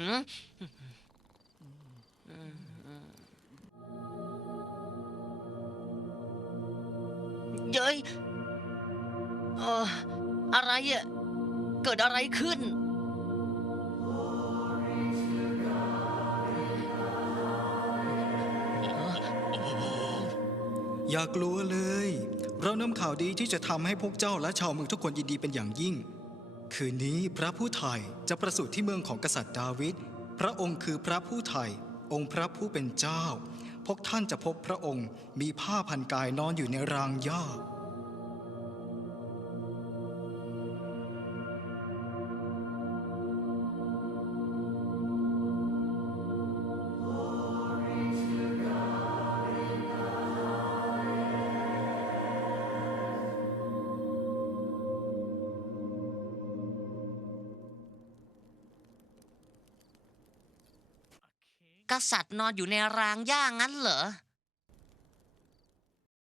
หืมเย้ยเอ่ออะไรอะ เกิดอะไรขึ้น อย่ากลัวเลย เรานำข่าวดีที่จะทำให้พวกเจ้าและชาวเมืองทุกคนยินดีเป็นอย่างยิ่ง คืนนี้พระผู้ไทยจะประสูติที่เมืองของกษัตริย์ดาวิด พระองค์คือพระผู้ไทย องค์พระผู้เป็นเจ้า พวกท่านจะพบพระองค์มีผ้าพันกายนอนอยู่ในรางหญ้า กษัตริย์นอนอยู่ในรางหญ้างั้นเหรอ